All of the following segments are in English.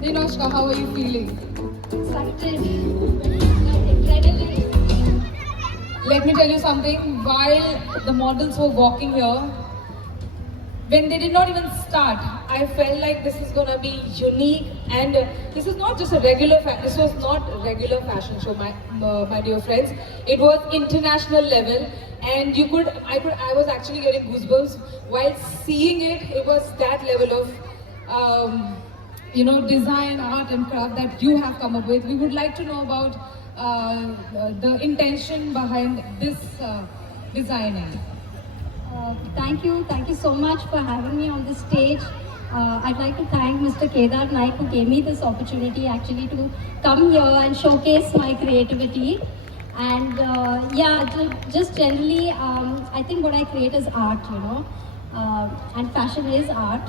Ninoshka, how are you feeling? Excited. Adrenaline. Let me tell you something. While the models were walking here, when they did not even start, I felt like this is gonna be unique, and this is not just a this was not a regular fashion show, my dear friends. It was international level, and I was actually getting goosebumps while seeing it. It was that level of design, art and craft that you have come up with. We would like to know about the intention behind this designing. Thank you so much for having me on this stage. I'd like to thank Mr. Kedar Naik who gave me this opportunity actually to come here and showcase my creativity. And just generally, I think what I create is art, and fashion is art.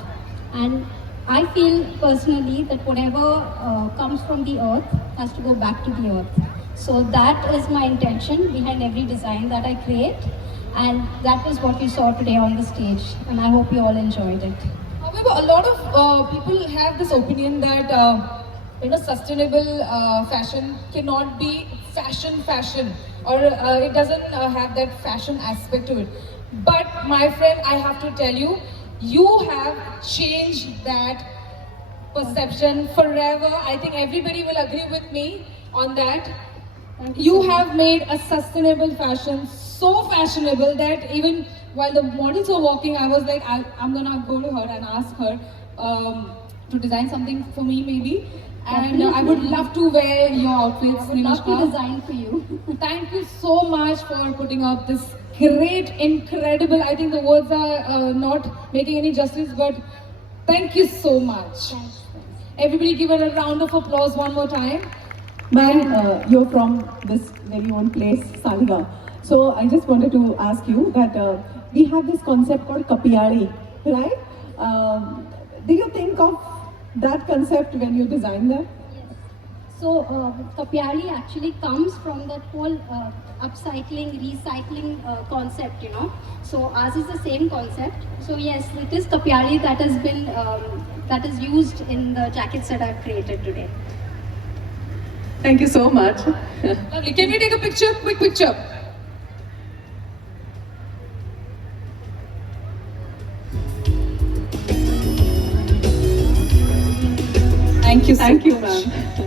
And I feel personally that whatever comes from the earth has to go back to the earth. So that is my intention behind every design that I create. And that is what you saw today on the stage. And I hope you all enjoyed it. However, a lot of people have this opinion that sustainable fashion cannot be fashion, or it doesn't have that fashion aspect to it. But my friend, I have to tell you, you have changed that perception forever. I think everybody will agree with me on that. You have made a sustainable fashion so fashionable that even while the models were walking, I was like, I'm gonna go to her and ask her to design something for me, maybe. And I would love to wear your outfits. I would love to design for you. Thank you so much for putting up this great, incredible. I think the words are not making any justice, but thank you so much. Thanks. Everybody give her a round of applause one more time. Ma'am, you're from this very own place, Saliga. So I just wanted to ask you that we have this concept called Kapiyali, right? Did you think of that concept when you designed that? Yes. So Kapyali actually comes from that whole upcycling, recycling concept. So ours is the same concept. So yes, it is Kapyali that has been that is used in the jackets that I've created today. Thank you so much. Lovely. Can we take a picture? Quick picture. Thank you, ma'am.